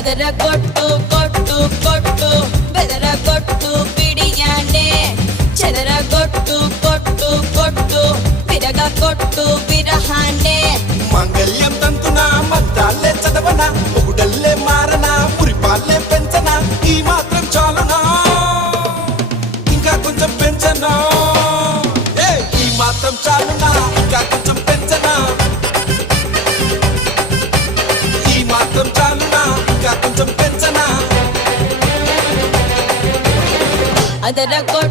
ಅದರ ಕೊಟ್ಟು ಕೊಟ್ಟು ಕೊಟ್ಟು ಬೆದರ ಕೊಟ್ಟು ಬಿಡಿಯಾನೆ ಚದರ ಕೊಟ್ಟು ಕೊಟ್ಟು ಕೊಟ್ಟು విరగ కొట్టు విరహానే మంగళ్యం తంతునా మంత్రాలే చదవనా ఒకడల్లే మారనా పురిపాలే పెంచనా ఈ మాత్రం చాలునా ఇంకా కొంచెం పెంచనా ఈ మాత్రం చాలునా ఇంకా కొంచెం పెంచనా ఈ మాత్రం చాలునా ఇంకా కొంచెం పెంచనా ಅದರ ಕೊಟ್ಟು